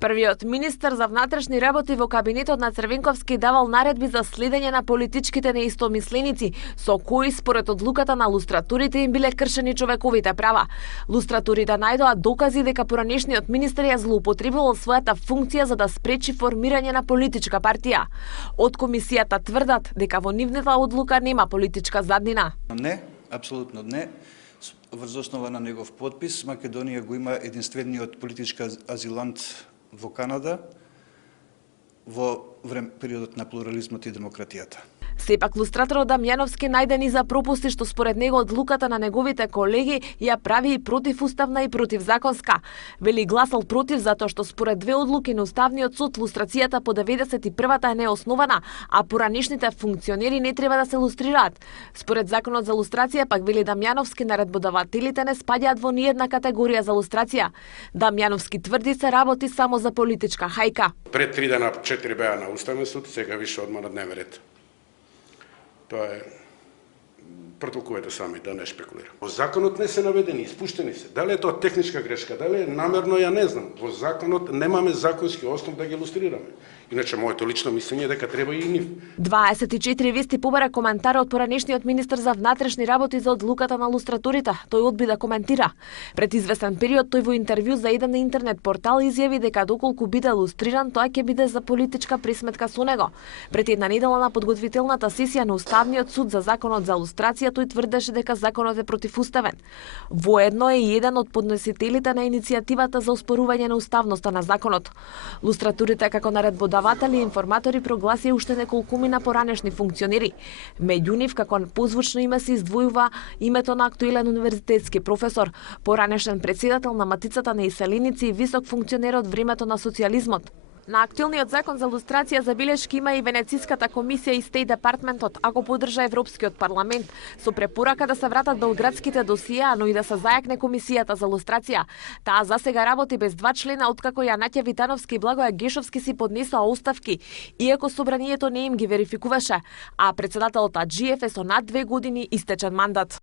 Првиот министер за внатрешни работи во кабинетот на Црвенковски давал наредби за следење на политичките неистомисленици, со кои според одлуката на лустратурите им биле кршени човековите права. Лустратурите најдоа докази дека поранешниот министер ја злоупотребувал својата функција за да спречи формирање на политичка партија. Од комисијата тврдат дека во нивната одлука нема политичка заднина. Не, апсолутно не. Врз основа на негов подпис, Македонија го има единствениот политички азилант во Канада во периодот на плурализмот и демократијата. Сепак лустраторот Дамјановски најден и за пропусти што според него одлуката на неговите колеги ја прави и противуставна и противзаконска. Вели гласал против затоа што според две одлуки на Уставниот суд лустрацијата по 91-та е неоснована, а поранешните функционери не треба да се лустрираат. Според законот за лустрација пак вели Дамјановски наредбодавателите не спаѓаат во ниедна категорија за лустрација. Дамјановски тврди се работи само за политичка хајка. Пред 3 дена 4 беа на Уставен суд, сега више одма на дневен ред. Тоа е, протолкувате сами, да не шпекулирам. Во законот не се наведени, испуштени се. Дали е тоа техничка грешка, дали е намерно, ја не знам. Во законот немаме законски основ да ги илустрираме. Иначе моето лично мислење е дека треба и нив. 24 вести побара коментар од поранешниот министер за внатрешни работи за одлуката на лустратурите. Тој одби да коментира. Пред известен период тој во интервју за еден интернет портал изјави дека доколку биде лустриран, тоа ќе биде за политичка присметка со него. Пред една недела на подготвителната сесија на Уставниот суд за законот за лустрација тој тврдеше дека законот е противуставен. Воедно е и еден од подносителите на иницијативата за оспорување на уставноста на законот. Лустратурите како наредбодаватели и информатори прогласија уште неколкумина поранешни функционери. Меѓу нив како позвучно име се издвојува името на актуелен универзитетски професор, поранешен председател на Матицата на иселеници и висок функционер од времето на социјализмот. На актуелниот закон за лустрација забелешки има и Венециската комисија и Стејт департментот, а го поддржа Европскиот парламент, со препорака да се вратат белградските досија, но и да се зајакне комисијата за лустрација. Таа засега работи без 2 члена, откако Јанаќа Витановски и Благоја Гешовски си поднесоа оставки, иако собранието не им ги верификуваше, а председателот Аџиев е со над 2 години истечен мандат.